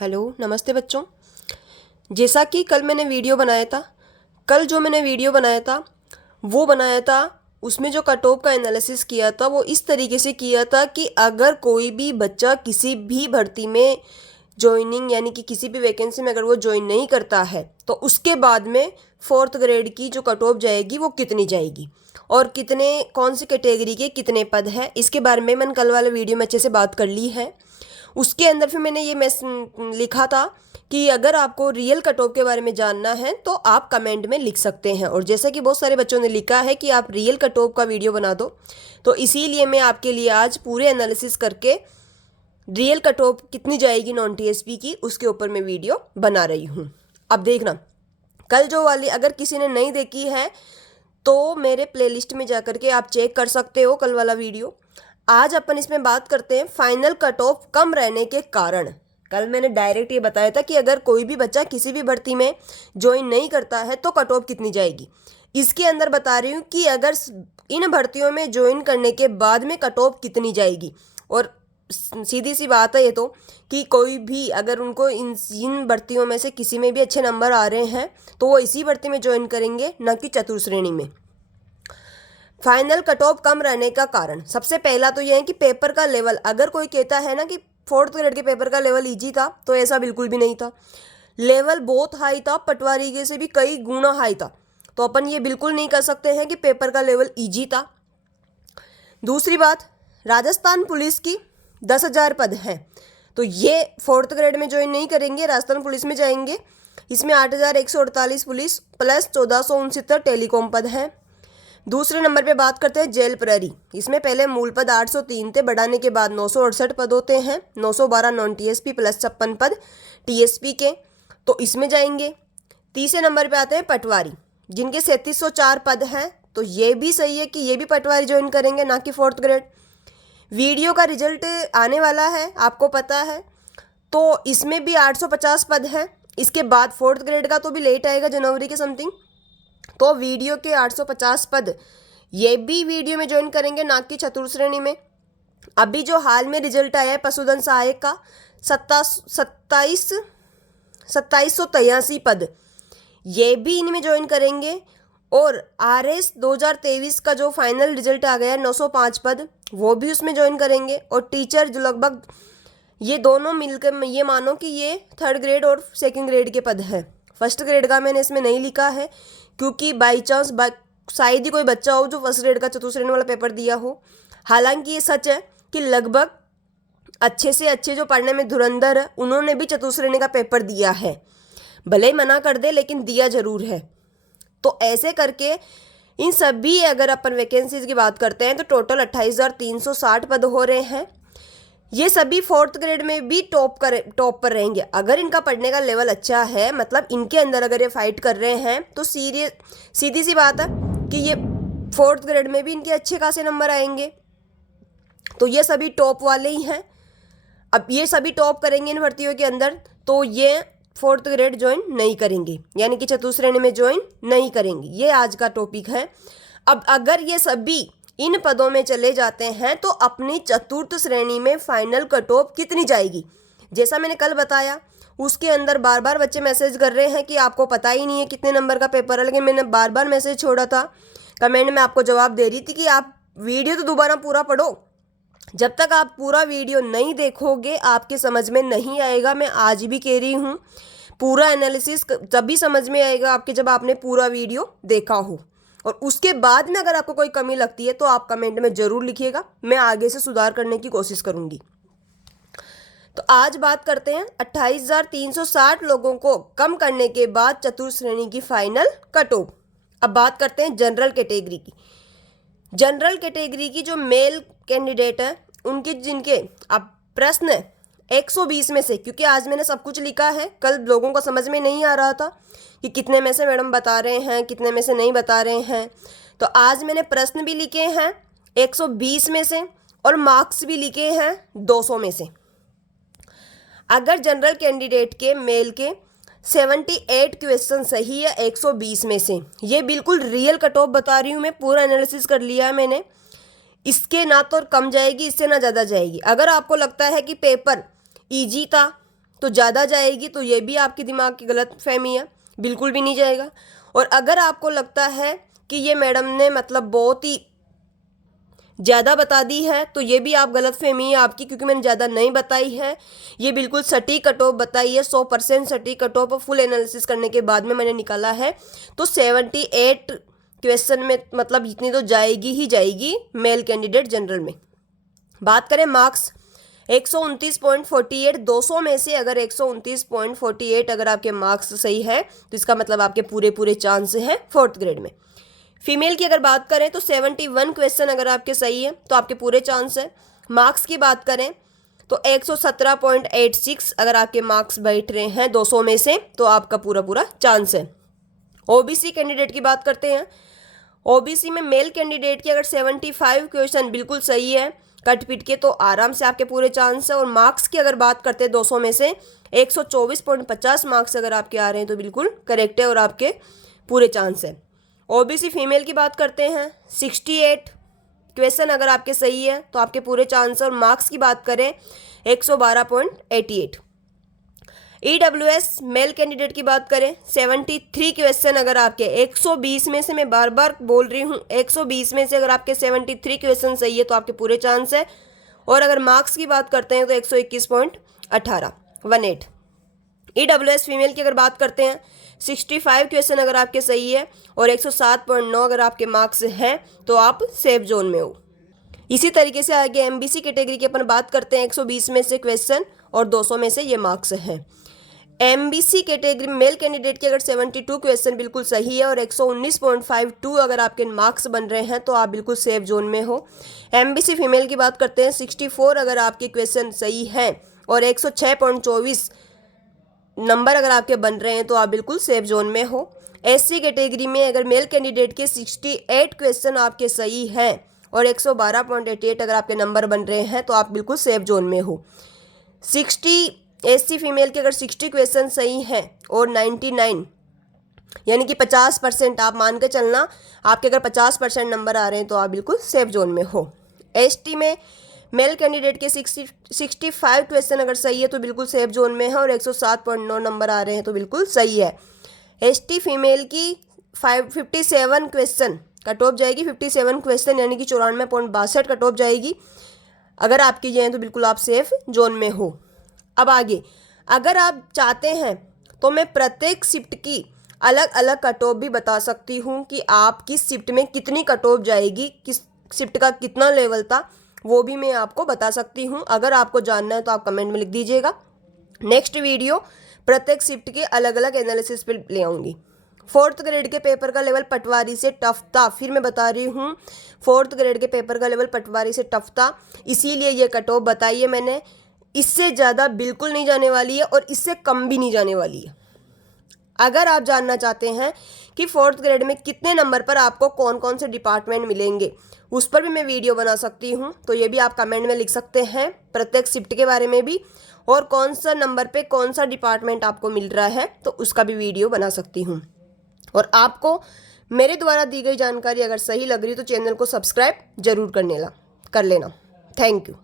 Hello नमस्ते बच्चों। जैसा कि कल मैंने वीडियो बनाया था, कल जो मैंने वीडियो बनाया था वो बनाया था उसमें जो कट ऑफ का एनालिसिस किया था वो इस तरीके से किया था कि अगर कोई भी बच्चा किसी भी भर्ती में ज्वाइनिंग यानी कि किसी भी वैकेंसी में अगर वो ज्वाइन नहीं करता है तो उसके बाद में फोर्थ ग्रेड की जो कट ऑफ जाएगी वो कितनी जाएगी और कितने कौन सी कैटेगरी के कितने पद हैं, इसके बारे में मैंने कल वाले वीडियो में अच्छे से बात कर ली है। उसके अंदर फिर मैंने ये लिखा था कि अगर आपको रियल कट ऑफ के बारे में जानना है तो आप कमेंट में लिख सकते हैं, और जैसा कि बहुत सारे बच्चों ने लिखा है कि आप रियल कट ऑफ का वीडियो बना दो, तो इसीलिए मैं आपके लिए आज पूरे एनालिसिस करके रियल कट ऑफ कितनी जाएगी नॉन टीएसपी की उसके ऊपर मैं वीडियो बना रही हूँ। अब देखना, कल जो वाली अगर किसी ने नहीं देखी है तो मेरे प्लेलिस्ट में जाकर के आप चेक कर सकते हो कल वाला वीडियो। आज अपन इसमें बात करते हैं फाइनल कट ऑफ कम रहने के कारण। कल मैंने डायरेक्ट ये बताया था कि अगर कोई भी बच्चा किसी भी भर्ती में ज्वाइन नहीं करता है तो कट ऑफ कितनी जाएगी। इसके अंदर बता रही हूँ कि अगर इन भर्तियों में ज्वाइन करने के बाद में कट ऑफ कितनी जाएगी। और सीधी सी बात है ये तो कि कोई भी अगर उनको इन भर्तियों में से किसी में भी अच्छे नंबर आ रहे हैं तो वो इसी भर्ती में ज्वाइन करेंगे, न कि चतुर्श्रेणी में। फाइनल कट ऑफ कम रहने का कारण सबसे पहला तो यह है कि पेपर का लेवल। अगर कोई कहता है ना कि फोर्थ ग्रेड के पेपर का लेवल इजी था, तो ऐसा बिल्कुल भी नहीं था। लेवल बहुत हाई था, पटवारी के से भी कई गुना हाई था। तो अपन ये बिल्कुल नहीं कर सकते हैं कि पेपर का लेवल इजी था। दूसरी बात, राजस्थान पुलिस की 10,000 पद हैं, तो ये फोर्थ ग्रेड में ज्वाइन नहीं करेंगे, राजस्थान पुलिस में जाएंगे। इसमें 8,148 पुलिस प्लस 1,469 टेलीकॉम पद हैं। दूसरे नंबर पे बात करते हैं जेल प्रहरी। इसमें पहले मूल पद 803 थे, बढ़ाने के बाद 968 पद होते हैं। 912 नॉन टीएसपी प्लस 56 पद टीएसपी के, तो इसमें जाएंगे। तीसरे नंबर पे आते हैं पटवारी, जिनके 3704 पद हैं, तो ये भी सही है कि ये भी पटवारी ज्वाइन करेंगे, ना कि फोर्थ ग्रेड। वीडियो का रिजल्ट आने वाला है, आपको पता है, तो इसमें भी 850 पद हैं। इसके बाद फोर्थ ग्रेड का तो भी लेट आएगा, जनवरी के समथिंग। तो वीडियो के 850 पद ये भी वीडियो में ज्वाइन करेंगे, ना कि चतुर्श्रेणी में। अभी जो हाल में रिजल्ट आया है पशुधन सहायक का 2783 पद, ये भी इनमें ज्वाइन करेंगे। और आरएस 2023 का जो फाइनल रिजल्ट आ गया है 905 पद, वो भी उसमें ज्वाइन करेंगे। और टीचर जो लगभग ये दोनों मिलकर ये मानो कि ये थर्ड ग्रेड और सेकंड ग्रेड के पद हैं। फर्स्ट ग्रेड का मैंने इसमें नहीं लिखा है क्योंकि बाई चांस शायद ही कोई बच्चा हो जो फर्स्ट ग्रेड का चतुर्श्रेणी वाला पेपर दिया हो। हालांकि ये सच है कि लगभग अच्छे से अच्छे जो पढ़ने में धुरंधर है उन्होंने भी चतुर्श्रेणी का पेपर दिया है, भले ही मना कर दे लेकिन दिया जरूर है। तो ऐसे करके इन सभी अगर अपन वैकेंसीज की बात करते हैं तो टोटल 28,360 पद हो रहे हैं। ये सभी फोर्थ ग्रेड में भी टॉप पर रहेंगे। अगर इनका पढ़ने का लेवल अच्छा है, मतलब इनके अंदर अगर ये फाइट कर रहे हैं, तो सीधी सी बात है कि ये फोर्थ ग्रेड में भी इनके अच्छे खासे नंबर आएंगे। तो ये सभी टॉप वाले ही हैं। अब ये सभी टॉप करेंगे इन भर्तियों के अंदर, तो ये फोर्थ ग्रेड ज्वाइन नहीं करेंगे, यानी कि चतुर्श्रेणी में ज्वाइन नहीं करेंगे। ये आज का टॉपिक है। अब अगर ये सभी इन पदों में चले जाते हैं तो अपनी चतुर्थ श्रेणी में फाइनल कट ऑफ कितनी जाएगी। जैसा मैंने कल बताया, उसके अंदर बार बार बच्चे मैसेज कर रहे हैं कि आपको पता ही नहीं है कितने नंबर का पेपर है, लेकिन मैंने बार बार मैसेज छोड़ा था, कमेंट में आपको जवाब दे रही थी कि आप वीडियो तो दोबारा पूरा पढ़ो। जब तक आप पूरा वीडियो नहीं देखोगे आपके समझ में नहीं आएगा। मैं आज भी कह रही हूँ, पूरा एनालिसिस तभी समझ में आएगा आपके जब आपने पूरा वीडियो देखा हो। और उसके बाद में अगर आपको कोई कमी लगती है तो आप कमेंट में ज़रूर लिखिएगा, मैं आगे से सुधार करने की कोशिश करूँगी। तो आज बात करते हैं 28,360 लोगों को कम करने के बाद चतुर्श्रेणी की फाइनल कट ऑफ। अब बात करते हैं जनरल कैटेगरी की। जनरल कैटेगरी की जो मेल कैंडिडेट है उनके जिनके अब प्रश्न 120 में से, क्योंकि आज मैंने सब कुछ लिखा है, कल लोगों को समझ में नहीं आ रहा था कि कितने में से मैडम बता रहे हैं कितने में से नहीं बता रहे हैं, तो आज मैंने प्रश्न भी लिखे हैं 120 में से और मार्क्स भी लिखे हैं 200 में से। अगर जनरल कैंडिडेट के मेल के 78 क्वेश्चन सही है 120 में से, ये बिल्कुल रियल कट ऑफ बता रही हूँ मैं, पूरा एनालिसिस कर लिया है मैंने। इसके ना तो कम जाएगी, इससे ना ज़्यादा जाएगी। अगर आपको लगता है कि पेपर इजी था तो ज़्यादा जाएगी, तो ये भी आपके दिमाग की गलत फहमी है, बिल्कुल भी नहीं जाएगा। और अगर आपको लगता है कि ये मैडम ने मतलब बहुत ही ज़्यादा बता दी है, तो ये भी आप गलत फहमी है आपकी, क्योंकि मैंने ज़्यादा नहीं बताई है। ये बिल्कुल सटीक कट ऑफ बताई है, 100% सटीक कट ऑफ फुल एनालिसिस करने के बाद में मैंने निकाला है। तो 78 क्वेश्चन में मतलब इतनी तो जाएगी ही जाएगी मेल कैंडिडेट जनरल में। बात करें मार्क्स, 129.48, 200 में से अगर 129.48 अगर आपके मार्क्स सही है तो इसका मतलब आपके पूरे चांस हैं 4th ग्रेड में। फीमेल की अगर बात करें तो 71 क्वेश्चन अगर आपके सही है तो आपके पूरे चांस है। मार्क्स की बात करें तो 117.86 अगर आपके मार्क्स बैठ रहे हैं 200 में से तो आपका पूरा चांस है। ओबीसी कैंडिडेट की बात करते हैं। ओबीसी में मेल कैंडिडेट की अगर 75 क्वेश्चन बिल्कुल सही है कट पिट के, तो आराम से आपके पूरे चांस है। और मार्क्स की अगर बात करते हैं 200 में से 124.50 मार्क्स अगर आपके आ रहे हैं तो बिल्कुल करेक्ट है और आपके पूरे चांस है। ओबीसी फीमेल की बात करते हैं, 68 क्वेश्चन अगर आपके सही है तो आपके पूरे चांस है। और मार्क्स की बात करें 112.88। ईडब्ल्यूएस मेल कैंडिडेट की बात करें 73 क्वेश्चन अगर आपके 120 में से, मैं बार बार बोल रही हूँ 120 में से अगर आपके 73 क्वेश्चन सही है तो आपके पूरे चांस है। और अगर मार्क्स की बात करते हैं तो 121.18 ईडब्ल्यूएस फीमेल की अगर बात करते हैं 65 क्वेश्चन अगर आपके सही है और 107.9 अगर आपके मार्क्स हैं तो आप सेफ जोन में हो। इसी तरीके से आगे एमबीसी कैटेगरी की अपन बात करते हैं, 120 में से क्वेश्चन और 200 में से ये मार्क्स हैं। एमबीसी कैटेगरी मेल कैंडिडेट के अगर 72 क्वेश्चन बिल्कुल सही है और 119.52 अगर आपके मार्क्स बन रहे हैं तो आप बिल्कुल सेफ जोन में हो। एमबीसी फीमेल की बात करते हैं, 64 अगर आपके क्वेश्चन सही हैं और 106.24 नंबर अगर आपके बन रहे हैं तो आप बिल्कुल सेफ जोन में हो। एससी कैटेगरी में अगर मेल कैंडिडेट के 68 क्वेश्चन आपके सही हैं और 112.88 अगर आपके नंबर बन रहे हैं तो आप बिल्कुल सेफ जोन में हो। 60 एससी फीमेल के अगर 60 क्वेश्चन सही हैं और 99 यानी कि 50% आप मान के चलना, आपके अगर 50% नंबर आ रहे हैं तो आप बिल्कुल सेफ जोन में हो। एसटी में मेल कैंडिडेट के 65 क्वेश्चन अगर सही है तो बिल्कुल सेफ जोन में है और 107.9 नंबर आ रहे हैं तो बिल्कुल सही है। एसटी फीमेल की 57 क्वेश्चन कट ऑफ जाएगी, 57 क्वेश्चन यानी कि 94.62 कट ऑफ जाएगी अगर आपकी ये हैं तो बिल्कुल आप सेफ जोन में हो। अब आगे अगर आप चाहते हैं तो मैं प्रत्येक शिफ्ट की अलग अलग कट ऑफ भी बता सकती हूँ कि आप किस शिफ्ट में कितनी कट ऑफ जाएगी, किस शिफ्ट का कितना लेवल था, वो भी मैं आपको बता सकती हूँ। अगर आपको जानना है तो आप कमेंट में लिख दीजिएगा। नेक्स्ट वीडियो प्रत्येक शिफ्ट के अलग अलग एनालिसिस पे ले आऊँगी। 4th ग्रेड के पेपर का लेवल पटवारी से टफ था, फिर मैं बता रही हूँ 4th ग्रेड के पेपर का लेवल पटवारी से टफ था, इसीलिए ये कट ऑफ बताई है मैंने। इससे ज़्यादा बिल्कुल नहीं जाने वाली है और इससे कम भी नहीं जाने वाली है। अगर आप जानना चाहते हैं कि 4th ग्रेड में कितने नंबर पर आपको कौन कौन से डिपार्टमेंट मिलेंगे, उस पर भी मैं वीडियो बना सकती हूँ, तो ये भी आप कमेंट में लिख सकते हैं प्रत्येक शिफ्ट के बारे में भी, और कौन सा नंबर पे कौन सा डिपार्टमेंट आपको मिल रहा है तो उसका भी वीडियो बना सकती हूँ। और आपको मेरे द्वारा दी गई जानकारी अगर सही लग रही तो चैनल को सब्सक्राइब जरूर कर लेना। Thank you.